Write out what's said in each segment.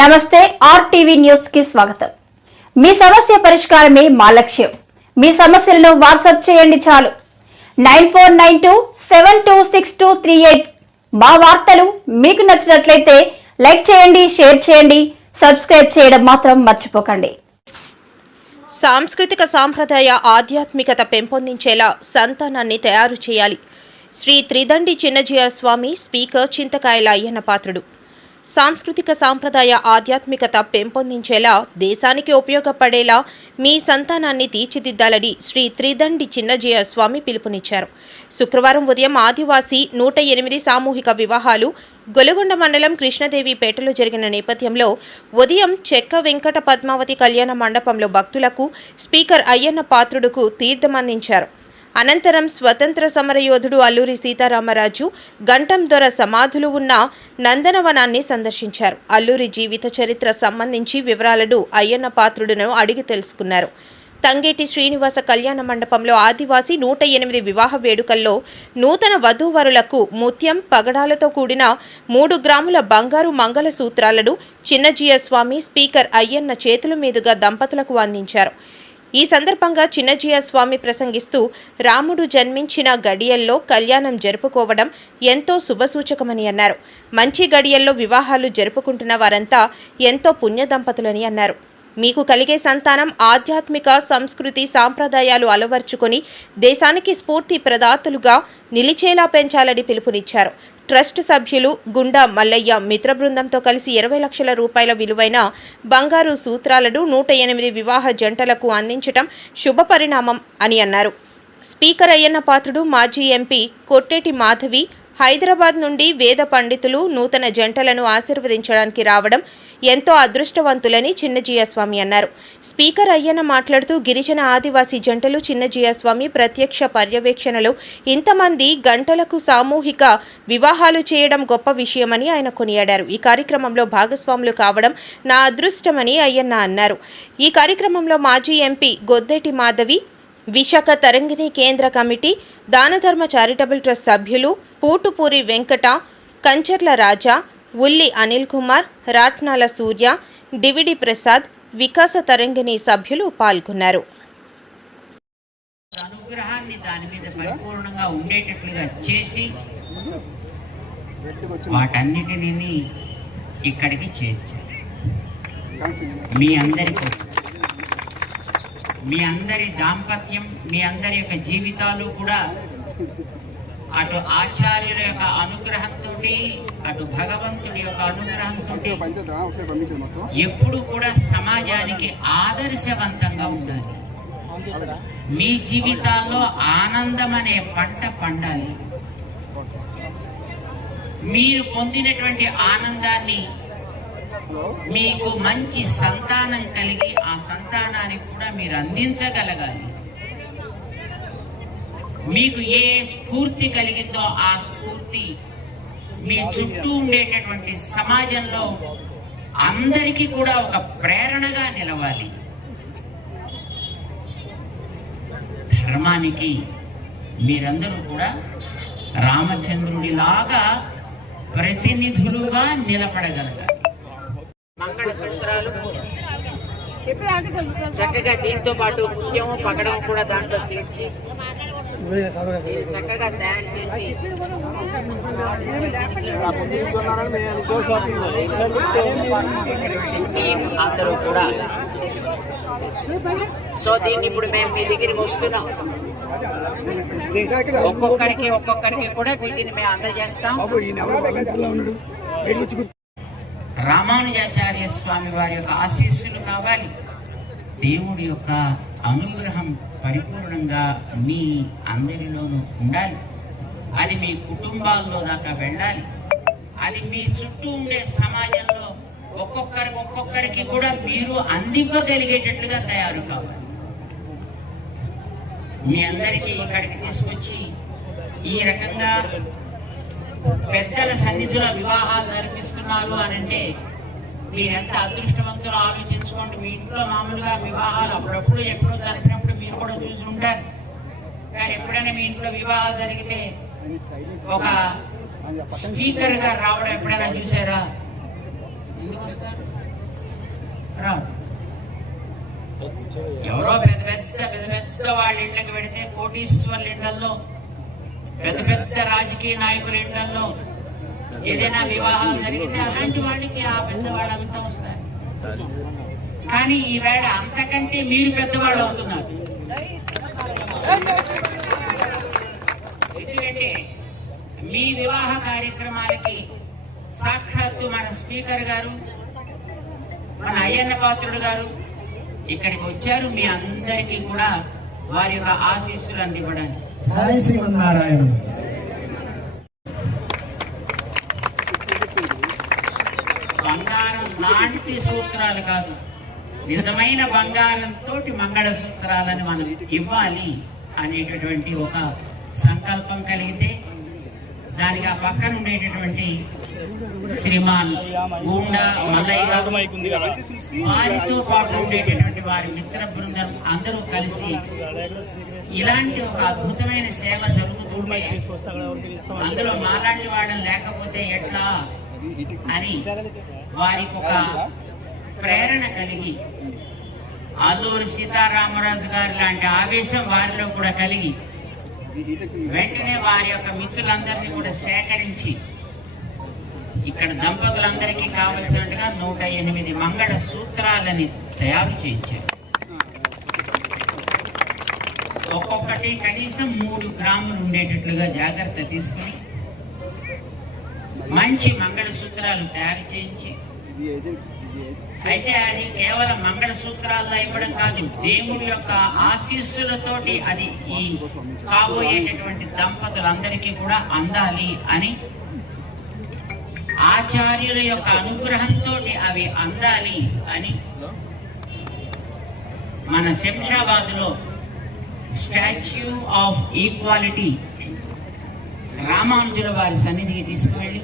నమస్తే RTV news కి స్వాగతం. మీ సమస్య పరిష్కారమే మా లక్ష్యం. మీ సమస్యలను వాట్సాప్ చేయండి చాలు. 9492726238. మా వార్తలు మీకు నచ్చినట్లయితే లైక్ చేయండి, షేర్ చేయండి, సబ్స్క్రైబ్ చేయడం మాత్రం మర్చిపోకండి. సాంస్కృతిక సాంప్రదాయ ఆధ్యాత్మికత పెంపొందించేలా సంతానాన్ని తయారు చేయాలి. శ్రీ త్రిదండి చిన్నజీయ స్వామి స్పీకర్ చింతకాయల అయ్యన్న పాత్రుడు. సాంస్కృతిక సాంప్రదాయ ఆధ్యాత్మికత పెంపొందించేలా, దేశానికి ఉపయోగపడేలా మీ సంతానాన్ని తీర్చిదిద్దాలని శ్రీ త్రిదండి చిన్నజీయ స్వామి పిలుపునిచ్చారు. శుక్రవారం ఉదయం ఆదివాసీ 108 సామూహిక వివాహాలు గొలుగొండ మండలం కృష్ణదేవిపేటలో జరిగిన నేపథ్యంలో ఉదయం చెక్క వెంకట పద్మావతి కళ్యాణ మండపంలో భక్తులకు స్పీకర్ అయ్యన్న పాత్రుడుకు తీర్థం అందించారు. అనంతరం స్వతంత్ర సమరయోధుడు అల్లూరి సీతారామరాజు, గంటం దొర సమాధులు ఉన్న నందనవనాన్ని సందర్శించారు. అల్లూరి జీవిత చరిత్ర సంబంధించి వివరాలను అయ్యన్న పాత్రుడును అడిగి తెలుసుకున్నారు. తంగేటి శ్రీనివాస కళ్యాణ మండపంలో ఆదివాసీ 108 వివాహ వేడుకల్లో నూతన వధూవరులకు ముత్యం, పగడాలతో కూడిన 3 గ్రాముల బంగారు మంగళ సూత్రాలను చిన్నజీయ స్వామి స్పీకర్ అయ్యన్న చేతుల మీదుగా దంపతులకు అందించారు. ఈ సందర్భంగా చిన్నజీయ స్వామి ప్రసంగిస్తూ, రాముడు జన్మించిన గడియల్లో కళ్యాణం జరుపుకోవడం ఎంతో శుభసూచకమని అన్నారు. మంచి గడియల్లో వివాహాలు జరుపుకుంటున్న వారంతా ఎంతో పుణ్య దంపతులని అన్నారు. మీకు కలిగే సంతానం ఆధ్యాత్మిక సంస్కృతి సాంప్రదాయాలు అలవర్చుకొని దేశానికి స్ఫూర్తి ప్రదాతలుగా నిలిచేలా పెంచాలని పిలుపునిచ్చారు. ట్రస్ట్ సభ్యులు గుండా మల్లయ్య మిత్ర బృందంతో కలిసి 20 లక్షల రూపాయల విలువైన బంగారు సూత్రాలను 108 వివాహ జంటలకు అందించడం శుభపరిణామం అని అన్నారు. స్పీకర్ అయ్యన్న పాత్రుడు, మాజీ ఎంపీ కొట్టేటి మాధవి, హైదరాబాద్ నుండి వేద పండితులు నూతన జంటలను ఆశీర్వదించడానికి రావడం ఎంతో అదృష్టవంతులని చిన్నజీయ స్వామి అన్నారు. స్పీకర్ అయ్యన్న మాట్లాడుతూ, గిరిజన ఆదివాసీ జంటలు చిన్నజీయ స్వామి ప్రత్యక్ష పర్యవేక్షణలో ఇంతమంది గంటలకు సామూహిక వివాహాలు చేయడం గొప్ప విషయమని ఆయన కొనియాడారు. ఈ కార్యక్రమంలో భాగస్వాములు కావడం నా అదృష్టమని అయ్యన్న అన్నారు. ఈ కార్యక్రమంలో మాజీ ఎంపీ గొద్దేటి మాధవి, విశాఖ తరంగిణి కేంద్ర కమిటీ, దానధర్మ చారిటబుల్ ట్రస్ట్ సభ్యులు పూటుపూరి వెంకట, కంచర్ల రాజా, ఉల్లి అనిల్ కుమార్, రాట్నాల సూర్య, డివిడి ప్రసాద్, వికాస తరంగిణి సభ్యులు పాల్గొన్నారు. అనుగ్రహాన్ని దాని మీద పరిపూర్ణంగా ఉండేటట్లుగా చేసి వాటన్నిటిని ఇక్కడికి చేర్చారు. మీ అందరి కోసం, మీ అందరి దాంపత్యం, మీ అందరి యొక్క జీవితాలు కూడా అటు ఆచార్యుల యొక్క అనుగ్రహంతో, అటు భగవంతుడి యొక్క అనుగ్రహంతో ఎప్పుడు కూడా సమాజానికి ఆదర్శవంతంగా ఉండాలి. మీ జీవితాల్లో ఆనందం అనే పంట పండాలి. మీరు పొందినటువంటి ఆనందాన్ని మీకు మంచి సంతానం కలిగి ఆ సంతానానికి కూడా మీరు అందించగలగాలి. మీకు ఏ స్ఫూర్తి కలిగిందో ఆ స్ఫూర్తి మీ చుట్టూ ఉండేటటువంటి సమాజంలో అందరికీ కూడా ఒక ప్రేరణగా నిలవాలి. ధర్మానికి మీరందరూ కూడా రామచంద్రుడిలాగా ప్రతినిధులుగా నిలబడగలగాలి. మంగళసూత్రాలు చక్కగా దీంతో పాటు ముత్యము, పగడం కూడా దాంట్లో చేర్చి చక్కగా తయారు చేసి అందరూ కూడా. సో దీన్ని ఇప్పుడు మేము మీ దగ్గరికి వస్తున్నాం. ఒక్కొక్కరికి కూడా వీటిని మేము అందజేస్తాం. రామానుజాచార్య స్వామి వారి యొక్క ఆశీస్సులు కావాలి. దేవుడి యొక్క అనుగ్రహం పరిపూర్ణంగా మీ అందరిలోనూ ఉండాలి. అది మీ కుటుంబాల్లో దాకా వెళ్ళాలి. అది మీ చుట్టూ ఉండే సమాజంలో ఒక్కొక్కరికి కూడా మీరు అందివ్వగలిగేటట్లుగా తయారు కావాలి. మీ అందరికీ ఇక్కడికి తీసుకొచ్చి ఈ రకంగా పెద్దల సన్నిధిలో వివాహాలు జరిపిస్తున్నారు అని అంటే మీరెంత అదృష్టవంతులు ఆలోచించుకోండి. మీ ఇంట్లో మామూలుగా వివాహాలు అప్పుడప్పుడు ఎప్పుడో జరిపినప్పుడు మీరు కూడా చూసి ఉంటారు. కానీ ఎప్పుడైనా మీ ఇంట్లో వివాహాలు జరిగితే ఒక స్పీకర్ గా రావడం ఎప్పుడైనా చూసారా? ఎందుకు వస్తారు? రాదు. ఎవరో పెద్ద పెద్ద వాళ్ళ ఇళ్ళకి పెడితే కోటీశ్వర్ల ఇళ్లలో, పెద్ద పెద్ద రాజకీయ నాయకుల ఇళ్లలో ఏదైనా వివాహాలు జరిగితే అలాంటి వాళ్ళకి ఆ పెద్దవాళ్ళంతా వస్తారు. కానీ ఈవేళ అంతకంటే మీరు పెద్దవాళ్ళు అవుతున్నారు. ఎందుకంటే మీ వివాహ కార్యక్రమాలకి సాక్షాత్తు మన స్పీకర్ గారు, మన అయ్యన్న పాత్రుడు గారు ఇక్కడికి వచ్చారు. మీ అందరికీ కూడా వారి యొక్క ఆశీస్సులు అందివ్వడానికి. జై శ్రీమన్నారాయణ. బంగారం లాంటి సూత్రాలు కాదు, నిజమైన బంగారంతో మంగళ సూత్రాలను మనం ఇవ్వాలి అనేటటువంటి ఒక సంకల్పం కలిగితే దానికి ఆ పక్కన ఉండేటటువంటి శ్రీమాన్ గూండా మల్లయ్య గారు, వారితో పాటు ఉండేటటువంటి వారి మిత్ర బృందం అందరూ కలిసి ఇలాంటి ఒక అద్భుతమైన సేవ జరుగుతుంటే అందులో మాలాంటి వాళ్ళని లేకపోతే ఎట్లా అని వారికి ఒక ప్రేరణ కలిగి, అల్లూరి సీతారామరాజు గారి లాంటి ఆవేశం వారిలో కూడా కలిగి వెంటనే వారి యొక్క మిత్రులందరినీ కూడా సేకరించి ఇక్కడ దంపతులందరికీ కావలసినట్టుగా 108 మంగళ సూత్రాలని తయారు చేయించారు. ఒక్కొక్కటి కనీసం 3 గ్రాములు ఉండేటట్లుగా జాగ్రత్త తీసుకుని మంచి మంగళ సూత్రాలు తయారు చేయించి, అయితే అది కేవలం మంగళ సూత్రాల్లో ఇవ్వడం కాదు, దేవుడి యొక్క ఆశీస్సులతోటి అది ఈ కాబోయేటటువంటి దంపతులందరికీ కూడా అందాలి అని, ఆచార్యుల యొక్క అనుగ్రహంతో అవి అందాలి అని మన శంషాబాద్ లో స్టాచ్యూ ఆఫ్ ఈక్వాలిటీ రామానుజుల వారి సన్నిధికి తీసుకువెళ్ళి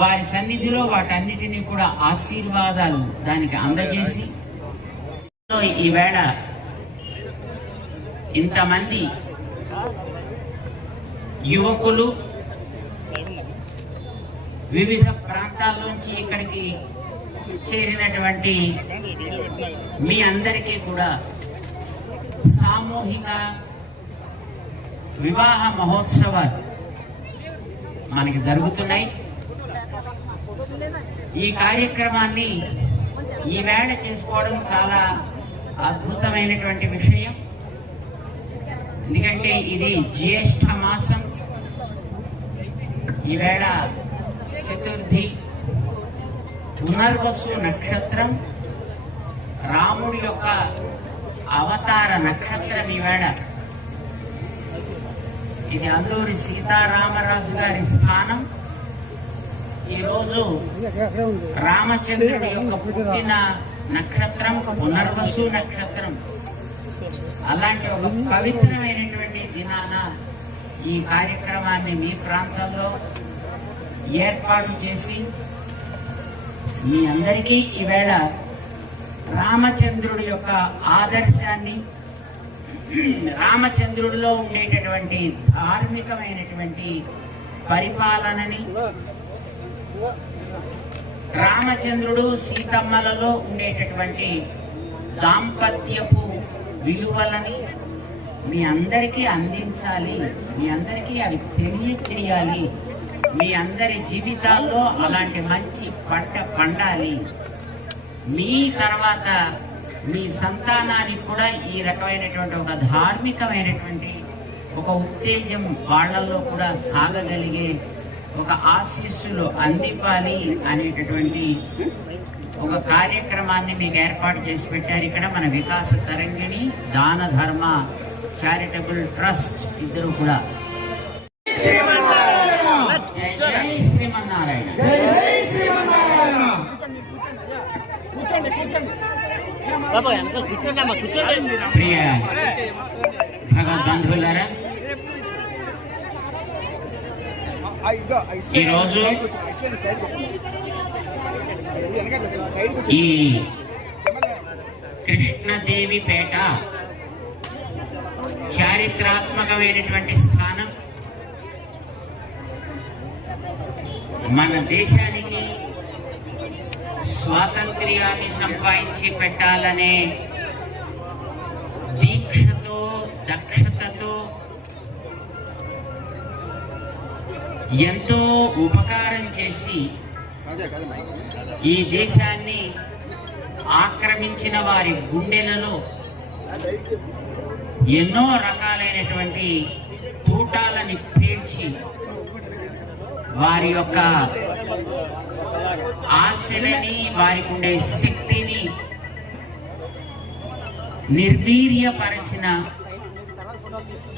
వారి సన్నిధిలో వాటన్నిటినీ కూడా ఆశీర్వాదాలు దానికి అందజేసి, ఈవేళ ఇంతమంది యువకులు వివిధ ప్రాంతాల్లోంచి ఇక్కడికి చేరినటువంటి మీ అందరికీ కూడా సామూహిక వివాహ మహోత్సవాలు మనకి జరుగుతున్నాయి. ఈ కార్యక్రమాన్ని ఈవేళ చేసుకోవడం చాలా అద్భుతమైనటువంటి విషయం. ఎందుకంటే ఇది జ్యేష్ఠ మాసం, ఈవేళ చతుర్థి, పునర్వసు నక్షత్రం, రాముడి యొక్క అవతార నక్షత్రం ఈవేళ. ఇది అల్లూరి సీతారామరాజు గారి స్థానం. ఈరోజు రామచంద్రుడి యొక్క పుట్టిన నక్షత్రం పునర్వసు నక్షత్రం. అలాంటి ఒక పవిత్రమైనటువంటి దినాన ఈ కార్యక్రమాన్ని మీ ప్రాంతంలో ఏర్పాటు చేసి మీ అందరికీ ఈవేళ రామచంద్రుడి యొక్క ఆదర్శాన్ని, రామచంద్రుడిలో ఉండేటటువంటి ధార్మికమైనటువంటి పరిపాలనని, రామచంద్రుడు సీతమ్మలలో ఉండేటటువంటి దాంపత్యపు విలువలని మీ అందరికీ అందించాలి, మీ అందరికీ అవి తెలియచేయాలి. మీ అందరి జీవితాల్లో అలాంటి మంచి పంట పండాలి. మీ తర్వాత మీ సంతానానికి కూడా ఈ రకమైనటువంటి ఒక ధార్మికమైనటువంటి ఒక ఉత్తేజం వాళ్ళల్లో కూడా సాగగలిగే ఒక ఆశీస్సులు అందివ్వాలి అనేటటువంటి ఒక కార్యక్రమాన్ని మీకు ఏర్పాటు చేసి పెట్టారు. ఇక్కడ మన వికాస తరంగిణి దాన ధర్మ చారిటబుల్ ట్రస్ట్ ఇద్దరు కూడా. జై జై శ్రీమన్నారాయణ. ప్రియ భగవద్బంధువులారా, ఈరోజు ఈ కృష్ణదేవిపేట చారిత్రాత్మకమైనటువంటి స్థానం మన దేశానికి స్వాతంత్ర్యాన్ని సంపాదించి పెట్టాలనే దీక్షతో, దక్షతతో ఎంతో ఉపకారం చేసి ఈ దేశాన్ని ఆక్రమించిన వారి గుండెలలో ఎన్నో రకాలైనటువంటి తూటాలని పేర్చి వారి యొక్క ఆశలని, వారికి ఉండే శక్తిని నిర్వీర్యపరచిన